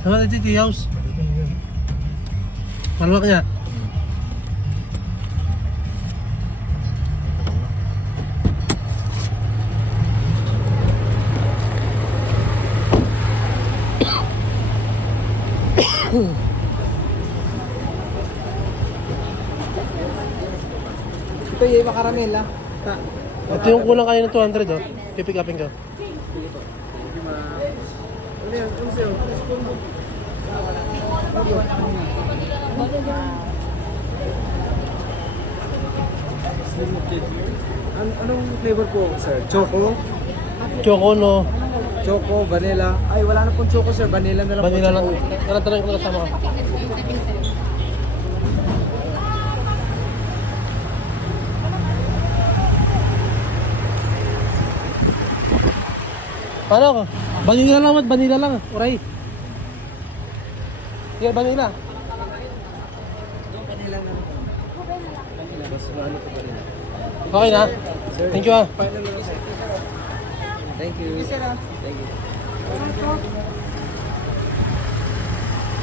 Sama ito tea house. Maluwag niya. Ito yung iba karamel ha. Ito yung kulang kayo ng 200 oh. Pipick upin ko. Ano yan? Ano sa'yo? Anong flavor po, sir? Choco? Choco no. Choco, vanilla. Ay, wala na pong choco, sir. Vanilla na lang Vanilla po. lang. Choco. Tanong ko na kasama ko. Paano ako? Vanilla lang, vanilla lang. Uray. Here, vanilla. Vanilla na lang. Mas ano po vanilla? Okay na? Thank you ah. Final na lang, sir. Thank you. Thank you.